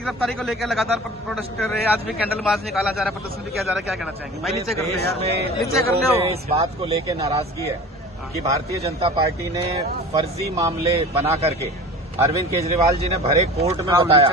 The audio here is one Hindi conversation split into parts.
गिरफ्तारी को लेकर लगातार प्रोटेस्ट कर रहे हैं, आज भी कैंडल मार्च निकाला जा रहा है, प्रदर्शन भी किया जा रहा है, क्या कहना चाहेंगे? भाई नीचे कर ले यार, नीचे कर ले। इस बात को लेकर नाराजगी है कि भारतीय जनता पार्टी ने फर्जी मामले बना करके अरविंद केजरीवाल जी ने भरे कोर्ट में बताया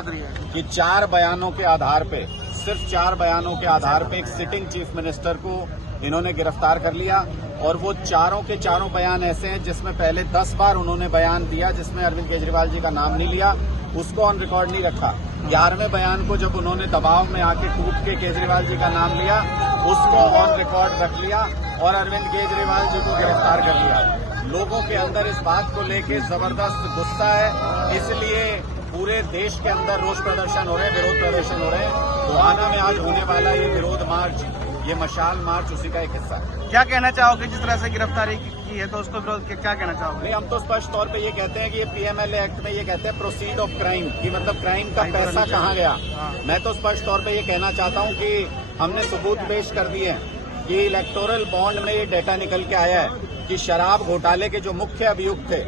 कि 4 बयानों के आधार पे, सिर्फ 4 बयानों के आधार पे एक सिटिंग चीफ मिनिस्टर को इन्होंने गिरफ्तार कर लिया। और वो चारों के चारों बयान ऐसे हैं जिसमें पहले 10 बार उन्होंने बयान दिया जिसमें अरविंद केजरीवाल जी का नाम नहीं लिया, उसको ऑन रिकॉर्ड नहीं रखा। 11वें बयान को जब उन्होंने दबाव में आके टूट के केजरीवाल जी का नाम लिया, उसको ऑन रिकॉर्ड रख लिया और अरविंद केजरीवाल जी को गिरफ्तार कर लिया। लोगों के अंदर इस बात को लेकर जबरदस्त गुस्सा है, इसलिए पूरे देश के अंदर रोष प्रदर्शन हो रहे हैं, विरोध प्रदर्शन हो रहे हैं। गोहाना में आज होने वाला ये विरोध मार्च, ये मशाल मार्च उसी का एक हिस्सा है। क्या कहना चाहोगे जिस तरह से गिरफ्तारी की है, तो उसको विरोध क्या कहना चाहोगे? नहीं, हम तो स्पष्ट तौर पे ये कहते हैं कि ये पीएमएलए एक्ट में ये कहते हैं प्रोसीड ऑफ क्राइम, कि मतलब क्राइम का पैसा कहाँ गया। मैं तो स्पष्ट तौर पे ये कहना चाहता हूँ कि हमने सबूत पेश कर दिए हैं कि इलेक्टोरल बॉन्ड में ये डेटा निकल के आया है कि शराब घोटाले के जो मुख्य अभियुक्त थे,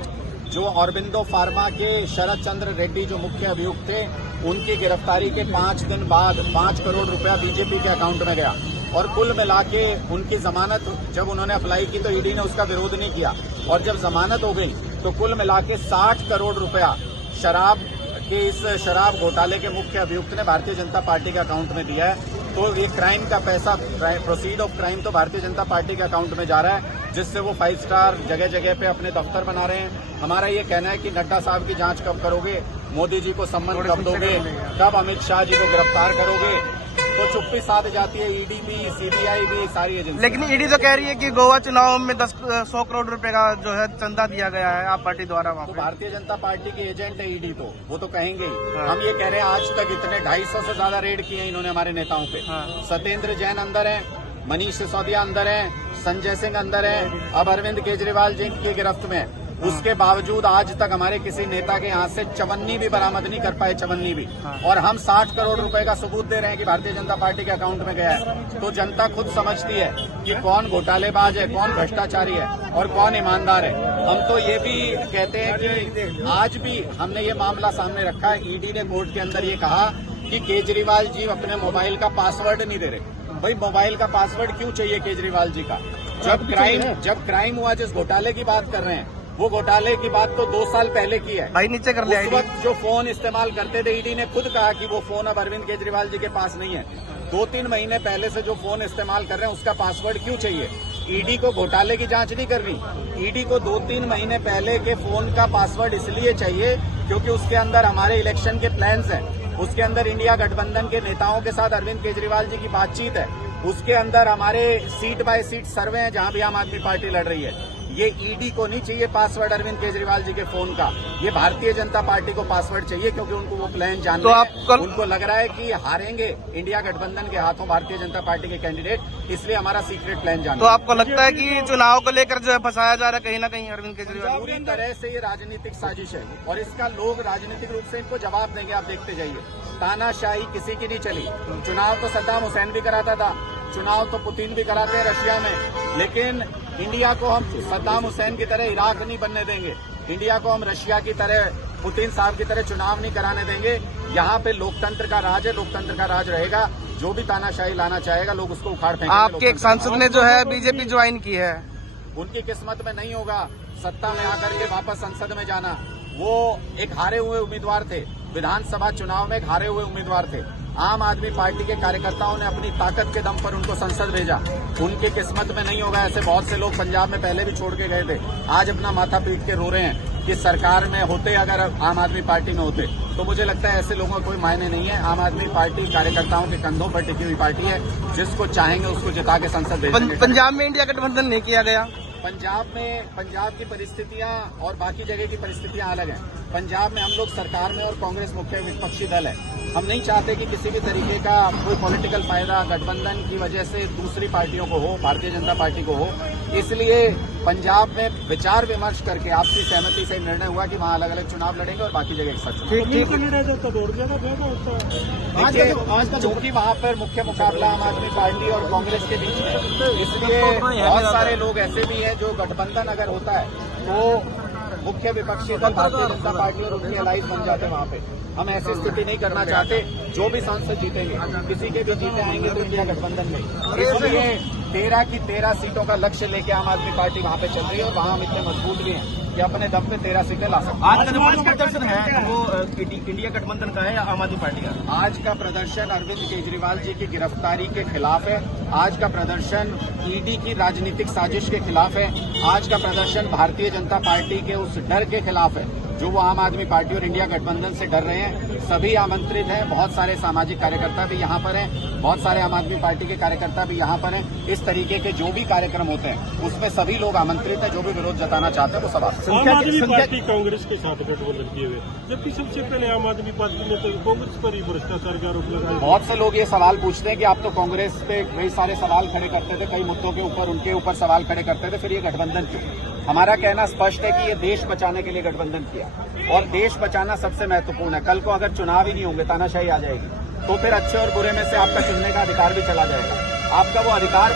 जो ऑरबिंदो फार्मा के शरद चंद्र रेड्डी जो मुख्य अभियुक्त थे, उनकी गिरफ्तारी के 5 दिन बाद 5 करोड़ रुपया बीजेपी के अकाउंट में गया। और कुल मिला के उनकी जमानत जब उन्होंने अप्लाई की तो ईडी ने उसका विरोध नहीं किया, और जब जमानत हो गई तो कुल मिला के 60 करोड़ रुपया शराब के इस शराब घोटाले के मुख्य अभियुक्त ने भारतीय जनता पार्टी के अकाउंट में दिया है। तो ये क्राइम का पैसा, प्रोसीड ऑफ क्राइम तो भारतीय जनता पार्टी के अकाउंट में जा रहा है, जिससे वो 5 स्टार जगह जगह पे अपने दफ्तर बना रहे हैं। हमारा ये कहना है कि नड्डा साहब की जांच कब करोगे, मोदी जी को सम्मान कब दोगे, कब अमित शाह जी को गिरफ्तार करोगे, तो चुप्पी साध जाती है ईडी भी, सीबीआई भी, सारी एजेंसी। लेकिन ईडी तो कह रही है कि गोवा चुनाव में 100 करोड़ रुपए का जो है चंदा दिया गया है आप पार्टी द्वारा। तो भारतीय जनता पार्टी के एजेंट है ईडी, तो वो तो कहेंगे ही। हम ये कह रहे हैं आज तक इतने 250 से ज्यादा रेड किए हैं इन्होंने हमारे नेताओं पे। सत्येंद्र जैन अंदर है, मनीष सिसोदिया अंदर है, संजय सिंह अंदर है, अब अरविंद केजरीवाल जी की गिरफ्त में। उसके बावजूद आज तक हमारे किसी नेता के यहाँ से चवन्नी भी बरामद नहीं कर पाए, चवन्नी भी। और हम 60 करोड़ रुपए का सबूत दे रहे हैं कि भारतीय जनता पार्टी के अकाउंट में गया है। तो जनता खुद समझती है कि कौन घोटालेबाज है, कौन भ्रष्टाचारी है और कौन ईमानदार है। हम तो ये भी कहते हैं कि आज भी हमने ये मामला सामने रखा है, ईडी ने कोर्ट के अंदर ये कहा कि केजरीवाल जी अपने मोबाइल का पासवर्ड नहीं दे रहे। भाई मोबाइल का पासवर्ड क्यों चाहिए केजरीवाल जी का? जब क्राइम हुआ, जिस घोटाले की बात कर रहे हैं, वो घोटाले की बात तो 2 साल पहले की है। भाई नीचे कर लिया। उस वक्त जो फोन इस्तेमाल करते थे, ईडी ने खुद कहा कि वो फोन अब अरविंद केजरीवाल जी के पास नहीं है। 2-3 महीने पहले से जो फोन इस्तेमाल कर रहे हैं उसका पासवर्ड क्यों चाहिए? ईडी को घोटाले की जांच नहीं करनी, ईडी को 2-3 महीने पहले के फोन का पासवर्ड इसलिए चाहिए क्योंकि उसके अंदर हमारे इलेक्शन के प्लान्स हैं, उसके अंदर इंडिया गठबंधन के नेताओं के साथ अरविंद केजरीवाल जी की बातचीत है, उसके अंदर हमारे सीट बाय सीट सर्वे हैं जहां भी आम आदमी पार्टी लड़ रही है। ये ईडी को नहीं चाहिए पासवर्ड अरविंद केजरीवाल जी के फोन का, ये भारतीय जनता पार्टी को पासवर्ड चाहिए क्योंकि उनको वो प्लान जानना है। उनको लग रहा है कि हारेंगे इंडिया गठबंधन के हाथों भारतीय जनता पार्टी के कैंडिडेट, इसलिए हमारा सीक्रेट प्लान जानना। तो आपको लगता है कि चुनाव को लेकर जो है फंसाया जा रहा है कहीं ना कहीं अरविंद केजरीवाल? पूरी तरह से ये राजनीतिक साजिश है और इसका लोग राजनीतिक रूप से इनको जवाब देंगे, आप देखते जाइए। तानाशाही किसी की नहीं चली। चुनाव तो सद्दाम हुसैन भी कराता था, चुनाव तो पुतिन भी कराते हैं रशिया में, लेकिन इंडिया को हम सद्दाम हुसैन की तरह इराक नहीं बनने देंगे, इंडिया को हम रशिया की तरह, पुतिन साहब की तरह चुनाव नहीं कराने देंगे। यहाँ पे लोकतंत्र का राज है, लोकतंत्र का राज रहेगा। जो भी तानाशाही लाना चाहेगा लोग उसको उखाड़ फेंकेंगे। आपके एक सांसद ने जो है बीजेपी ज्वाइन की है, उनकी किस्मत में नहीं होगा सत्ता में आकर के वापस संसद में जाना। वो एक हारे हुए उम्मीदवार थे, विधानसभा चुनाव में एक हारे हुए उम्मीदवार थे। आम आदमी पार्टी के कार्यकर्ताओं ने अपनी ताकत के दम पर उनको संसद भेजा, उनकी किस्मत में नहीं होगा। ऐसे बहुत से लोग पंजाब में पहले भी छोड़ के गए थे, आज अपना माथा पीट के रो रहे हैं कि सरकार में होते, अगर आम आदमी पार्टी में होते। तो मुझे लगता है ऐसे लोगों का कोई मायने नहीं है। आम आदमी पार्टी कार्यकर्ताओं के कंधों पर टिकी हुई पार्टी है, जिसको चाहेंगे उसको जिता के संसद भेजेंगे। पंजाब में इंडिया गठबंधन नहीं किया गया। पंजाब की परिस्थितियां और बाकी जगह की परिस्थितियां अलग हैं। पंजाब में हम लोग सरकार में और कांग्रेस मुख्य विपक्षी दल है। हम नहीं चाहते कि किसी भी तरीके का कोई पॉलिटिकल फायदा गठबंधन की वजह से दूसरी पार्टियों को हो, भारतीय जनता पार्टी को हो। इसलिए पंजाब में विचार विमर्श करके आपसी सहमति से निर्णय हुआ कि वहां अलग अलग चुनाव लड़ेंगे और बाकी जगह एक साथ चुनाव। चूंकि वहां पर मुख्य मुकाबला आम आदमी पार्टी और कांग्रेस के बीच में, इसलिए बहुत सारे लोग ऐसे भी हैं जो गठबंधन अगर होता है तो मुख्य विपक्षी दल भारतीय जनता पार्टी और उनकी अलाइज बन जाते वहाँ पे। हम ऐसी स्थिति नहीं करना चाहते। जो भी सांसद जीतेंगे, किसी के भी जीते आएंगे तो इंडिया गठबंधन में, इसलिए 13 की 13 सीटों का लक्ष्य लेके आम आदमी पार्टी वहाँ पे चल रही है और वहाँ हम इतने मजबूत भी हैं कि अपने दम पे 13 सीटें ला सकते हैं। आज का जो मंच का प्रदर्शन है वो इंडिया गठबंधन का है या आम आदमी पार्टी का? आज का प्रदर्शन अरविंद केजरीवाल जी की गिरफ्तारी के खिलाफ है। आज का प्रदर्शन ईडी की राजनीतिक साजिश के खिलाफ है। आज का प्रदर्शन भारतीय जनता पार्टी के उस डर के खिलाफ है जो वो आम आदमी पार्टी और इंडिया गठबंधन से डर रहे हैं। सभी आमंत्रित हैं, बहुत सारे सामाजिक कार्यकर्ता भी यहाँ पर हैं, बहुत सारे आम आदमी पार्टी के कार्यकर्ता भी यहाँ पर हैं। इस तरीके के जो भी कार्यक्रम होते हैं उसमें सभी लोग आमंत्रित हैं। जो भी विरोध जताना चाहते हैं वो सब आम आदमी पार्टी कांग्रेस के साथ गठबंधन किए हुए, जबकि सबसे पहले आम आदमी पार्टी ने तो कांग्रेस पर ही भ्रष्टाचार का आरोप लगाया। बहुत से लोग ये सवाल पूछते हैं कि आप तो कांग्रेस पे कई सारे सवाल खड़े करते थे, कई मुद्दों के ऊपर उनके ऊपर सवाल खड़े करते थे, फिर ये गठबंधन क्यों? हमारा कहना स्पष्ट है कि ये देश बचाने के लिए गठबंधन किया और देश बचाना सबसे महत्वपूर्ण है। कल को अगर चुनाव ही नहीं होंगे, तानाशाही आ जाएगी, तो फिर अच्छे और बुरे में से आपका चुनने का अधिकार भी चला जाएगा। आपका वो अधिकार